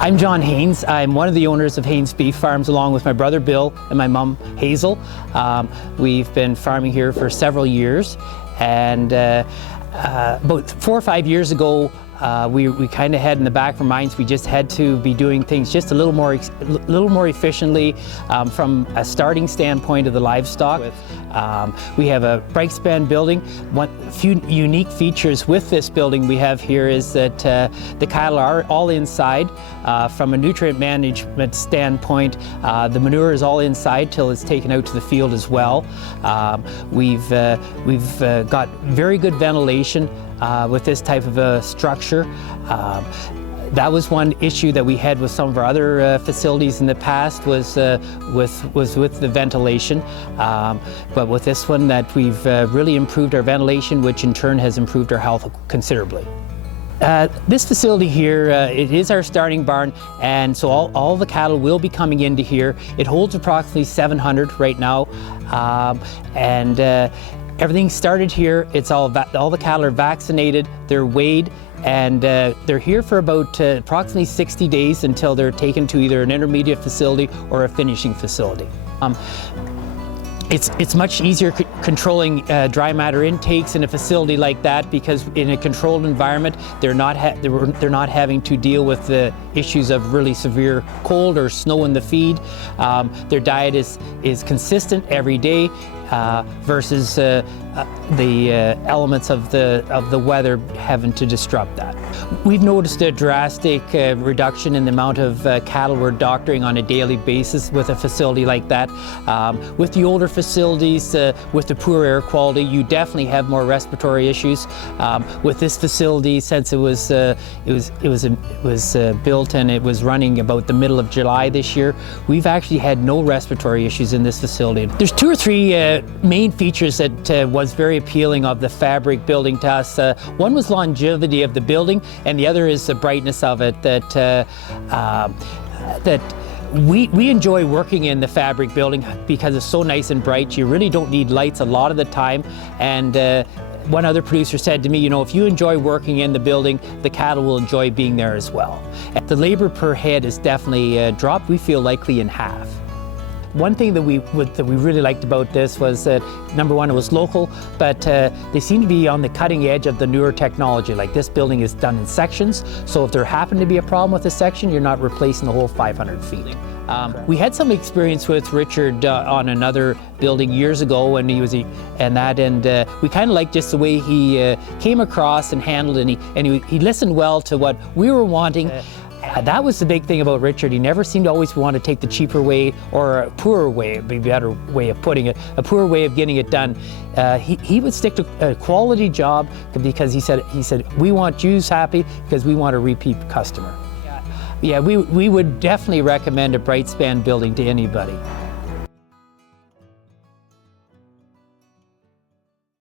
I'm John Haines. I'm one of the owners of Haines Beef Farms along with my brother Bill and my mom Hazel. We've been farming here for several years, and about 4 or 5 years ago we kind of had in the back of our minds we just had to be doing things just a little more efficiently from a starting standpoint of the livestock. We have a Britespan building. One few unique features with this building we have here is that the cattle are all inside. From a nutrient management standpoint, the manure is all inside till it's taken out to the field as well. We've got very good ventilation with this type of a structure. That was one issue that we had with some of our other facilities in the past was with the ventilation. But with this one, that we've really improved our ventilation, which in turn has improved our health considerably. This facility here, it is our starting barn, and so all the cattle will be coming into here. It holds approximately 700 right now, everything started here. It's all the cattle are vaccinated, they're weighed, and they're here for about approximately 60 days until they're taken to either an intermediate facility or a finishing facility. It's much easier controlling dry matter intakes in a facility like that, because in a controlled environment they're not having to deal with the issues of really severe cold or snow in the feed. Their diet is consistent every day versus the elements of the weather having to disrupt that. We've noticed a drastic reduction in the amount of cattle we're doctoring on a daily basis with a facility like that. With the older facilities, with the poor air quality, you definitely have more respiratory issues. With this facility, since it was built and it was running about the middle of July this year, we've actually had no respiratory issues in this facility. There's 2 or 3 main features that was very appealing of the fabric building to us. One was longevity of the building, and the other is the brightness of it. That we enjoy working in the fabric building because it's so nice and bright. You really don't need lights a lot of the time, and one other producer said to me, you know, if you enjoy working in the building, the cattle will enjoy being there as well. The labor per head is definitely dropped, we feel, likely in half. One thing that we really liked about this was that, number one, it was local, but they seem to be on the cutting edge of the newer technology. Like, this building is done in sections, so if there happened to be a problem with a section, you're not replacing the whole 500 feet. We had some experience with Richard on another building years ago when he was, we kind of liked just the way he came across and handled it, and he listened well to what we were wanting. That was the big thing about Richard. He never seemed to always want to take the cheaper way or a poorer way, would be a better way of putting it, a poor way of getting it done. He would stick to a quality job because he said, we want you happy because we want a repeat customer. Yeah, we would definitely recommend a Britespan building to anybody.